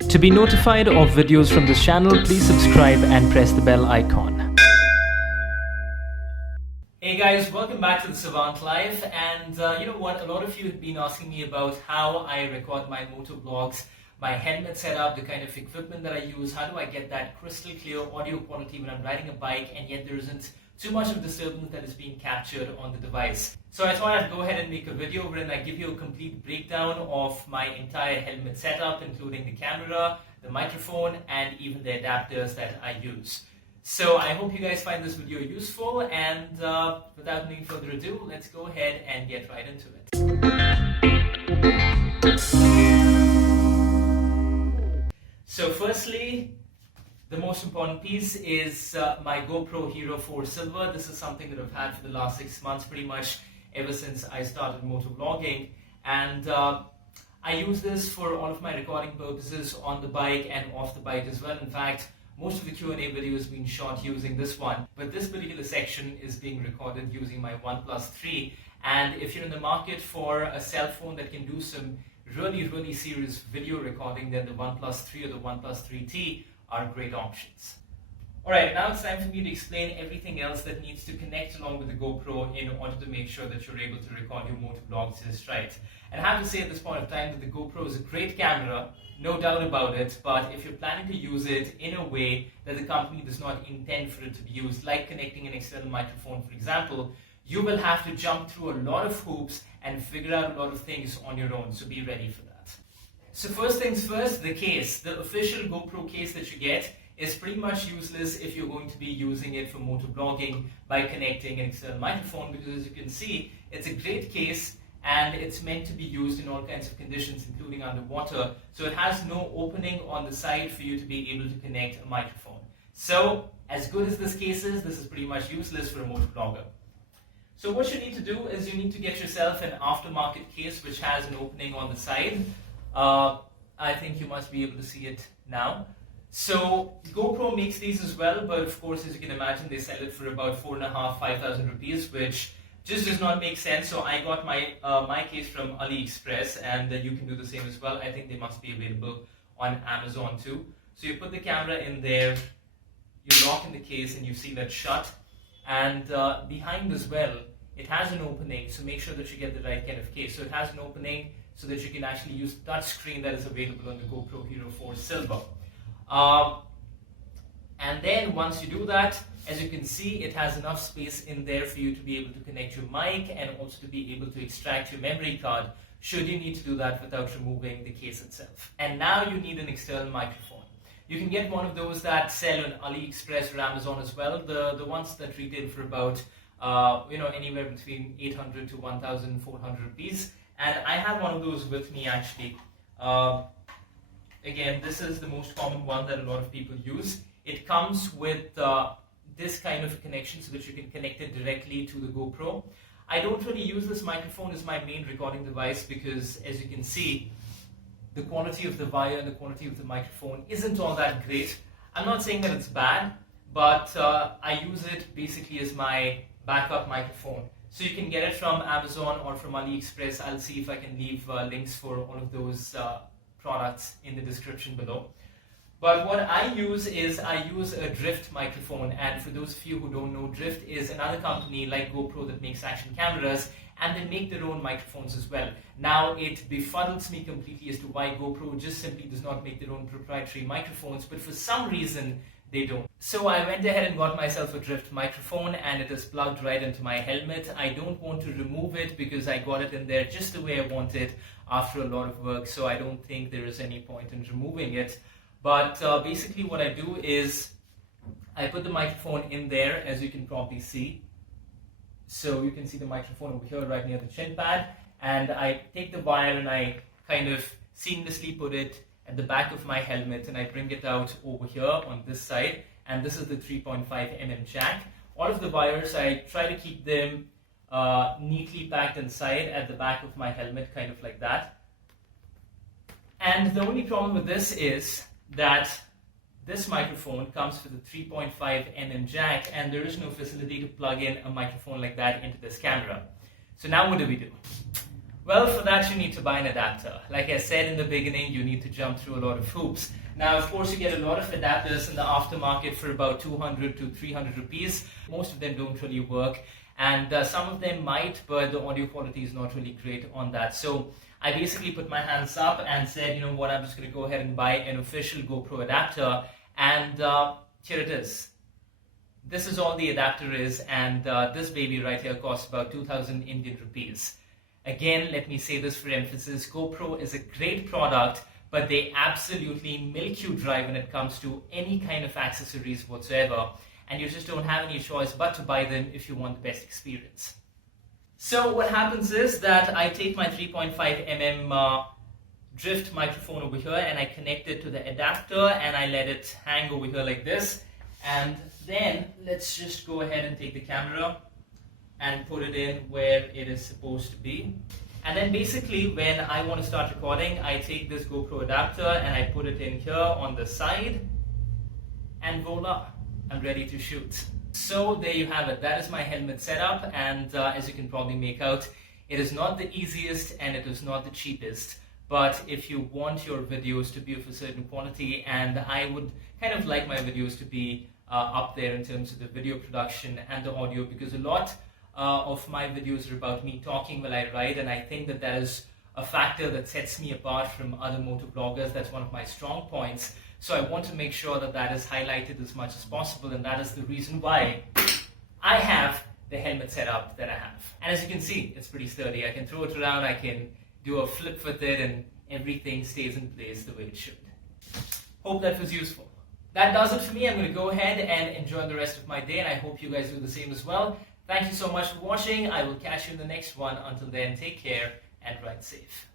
To be notified of videos from this channel, please subscribe and press the bell icon. Hey guys, welcome back to the Savant Life. And you know what, a lot of you have been asking me about how I record my motovlogs, my helmet setup, the kind of equipment that I use, how do I get that crystal clear audio quality when I'm riding a bike and yet there isn't too much of disturbance that is being captured on the device. So I thought I'd go ahead and make a video wherein I give you a complete breakdown of my entire helmet setup, including the camera, the microphone, and even the adapters that I use. So I hope you guys find this video useful, and without any further ado, let's go ahead and get right into it. So firstly, the most important piece is my GoPro Hero 4 Silver. This is something that I've had for the last 6 months, pretty much ever since I started motovlogging. And I use this for all of my recording purposes on the bike and off the bike as well. In fact, most of the Q&A video has been shot using this one. But this particular section is being recorded using my OnePlus 3. And if you're in the market for a cell phone that can do some really serious video recording, then the OnePlus 3 or the OnePlus 3T are great options. Alright, now it's time for me to explain everything else that needs to connect along with the GoPro in order to make sure that you're able to record your motovlogs just right. And I have to say at this point of time that the GoPro is a great camera, no doubt about it, but if you're planning to use it in a way that the company does not intend for it to be used, like connecting an external microphone for example, you will have to jump through a lot of hoops and figure out a lot of things on your own, so be ready for that. So first things first, the case. The official GoPro case that you get is pretty much useless if you're going to be using it for motovlogging by connecting an external microphone, because as you can see, it's a great case and it's meant to be used in all kinds of conditions, including underwater. So it has no opening on the side for you to be able to connect a microphone. So as good as this case is, this is pretty much useless for a motovlogger. So what you need to do is you need to get yourself an aftermarket case which has an opening on the side. I think you must be able to see it now. So GoPro makes these as well, but of course, as you can imagine, they sell it for about 4,500-5,000 rupees, which just does not make sense. So I got my case from AliExpress, and you can do the same as well. I think they must be available on Amazon too. So you put the camera in there, you lock in the case, and you see that shut. And behind as well, it has an opening, so make sure that you get the right kind of case. So it has an opening so that you can actually use the touch screen that is available on the GoPro Hero 4 Silver. And then once you do that, as you can see, it has enough space in there for you to be able to connect your mic and also to be able to extract your memory card should you need to do that without removing the case itself. And now you need an external microphone. You can get one of those that sell on AliExpress or Amazon as well, the ones that retail for about anywhere between 800 to 1,400 rupees. And I have one of those with me actually. Again, this is the most common one that a lot of people use. It comes with this kind of a connection so that you can connect it directly to the GoPro. I don't really use this microphone as my main recording device because, as you can see, the quality of the wire and the quality of the microphone isn't all that great. I'm not saying that it's bad, but I use it basically as my backup microphone. So you can get it from Amazon or from AliExpress. I'll see if I can leave links for all of those products in the description below. But what I use is I use a Drift microphone, and for those of you who don't know, Drift is another company like GoPro that makes action cameras, and they make their own microphones as well. Now it befuddles me completely as to why GoPro just simply does not make their own proprietary microphones, but for some reason they don't. So I went ahead and got myself a Drift microphone, and it is plugged right into my helmet. I don't want to remove it because I got it in there just the way I want it after a lot of work, so I don't think there is any point in removing it. But basically what I do is I put the microphone in there, as you can probably see. So you can see the microphone over here right near the chin pad, and I take the wire and I kind of seamlessly put it at the back of my helmet, and I bring it out over here on this side, and this is the 3.5mm jack. All of the wires, I try to keep them neatly packed inside at the back of my helmet, kind of like that. And the only problem with this is that this microphone comes with a 3.5mm jack, and there is no facility to plug in a microphone like that into this camera. So now what do we do? Well, for that you need to buy an adapter. Like I said in the beginning, you need to jump through a lot of hoops. Now, of course, you get a lot of adapters in the aftermarket for about 200 to 300 rupees. Most of them don't really work, and some of them might, but the audio quality is not really great on that. So I basically put my hands up and said, you know what, I'm just going to go ahead and buy an official GoPro adapter, and here it is. This is all the adapter is, and this baby right here costs about 2,000 Indian rupees. Again, let me say this for emphasis, GoPro is a great product, but they absolutely milk you dry when it comes to any kind of accessories whatsoever, and you just don't have any choice but to buy them if you want the best experience. So what happens is that I take my 3.5mm drift microphone over here and I connect it to the adapter and I let it hang over here like this, and then let's just go ahead and take the camera and put it in where it is supposed to be. And then basically when I want to start recording, I take this GoPro adapter and I put it in here on the side, and voila, I'm ready to shoot. So there you have it. That is my helmet setup, and as you can probably make out, it is not the easiest and it is not the cheapest. But if you want your videos to be of a certain quality, and I would kind of like my videos to be up there in terms of the video production and the audio, because a lot of my videos are about me talking while I ride, and I think that that is a factor that sets me apart from other motovloggers. That's one of my strong points. So I want to make sure that that is highlighted as much as possible, and that is the reason why I have the helmet setup that I have. And as you can see, it's pretty sturdy. I can throw it around, I can do a flip with it, and everything stays in place the way it should. Hope that was useful. That does it for me. I'm going to go ahead and enjoy the rest of my day, and I hope you guys do the same as well. Thank you so much for watching. I will catch you in the next one. Until then, take care and ride safe.